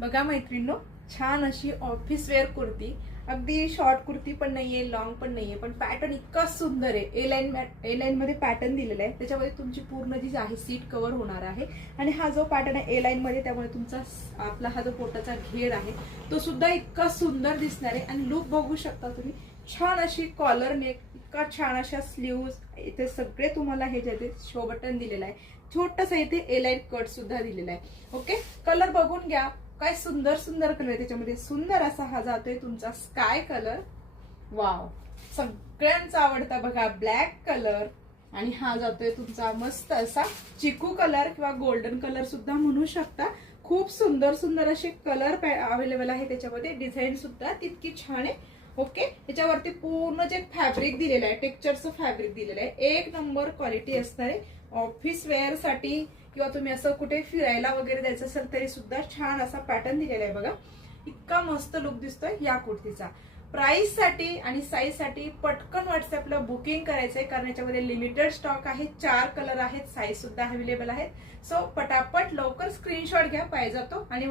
बघा मैत्रिणींनो, छान अशी ऑफिस वेअर कुर्ती, अगदी शॉर्ट कुर्ती पण नाहीये, लॉंग पण नाहीये, पण पॅटर्न इतका सुंदर आहे. ए लाईन मध्ये पॅटर्न दिलेला आहे, त्याच्यामध्ये तुमची पूर्ण जी आहे सीट कव्हर होणार आहे. आणि हा जो पॅटर्न आहे ए लाईन मध्ये, त्यामुळे तुमचा आपला हा जो पोटाचा घेर आहे तो सुद्धा इतका सुंदर दिसणार आहे. आणि लुक बघू शकता तुम्ही, छान अशी कॉलर नेक, इतका छान अशा स्लीव्ज, इथे सगळे तुम्हाला हे जे शो बटन दिलेलं आहे. छोटस इथे ए लाईन कट सुद्धा दिलेला आहे. ओके, कलर बघून घ्या, काय सुंदर सुंदर कलर आहे त्याच्यामध्ये. सुंदर असा हा जातोय तुमचा स्काय कलर, वाव, सगळ्यांचा आवडता बघा ब्लॅक कलर. आणि हा जातोय तुमचा मस्त असा चिकू कलर किंवा गोल्डन कलर सुद्धा म्हणू शकता. खूप सुंदर सुंदर असे कलर अवेलेबल आहे त्याच्यामध्ये. डिझाईन सुद्धा तितकी छान आहे. ओके, त्याच्यावरती पूर्ण जे फॅब्रिक दिलेलं आहे, टेक्स्चरचं फॅब्रिक दिलेलं आहे, एक नंबर क्वालिटी असणार आहे. ऑफिस वेअर साठी किंवा तुम्ही असं कुठे फिरायला वगैरे जायचं असेल तरी सुद्धा छान असा पॅटर्न दिलेला आहे बघा. इतका मस्त लुक दिसतोय या कुर्तीचा. प्राइस साठी आणि साईज साठी पटकन व्हॉट्सअपला बुकिंग करायचंय, कारण याच्यामध्ये लिमिटेड स्टॉक आहे. 4 कलर आहेत, साईज सुद्धा अवेलेबल आहेत. सो पटापट लवकर स्क्रीनशॉट घ्या पाहिजे तो आणि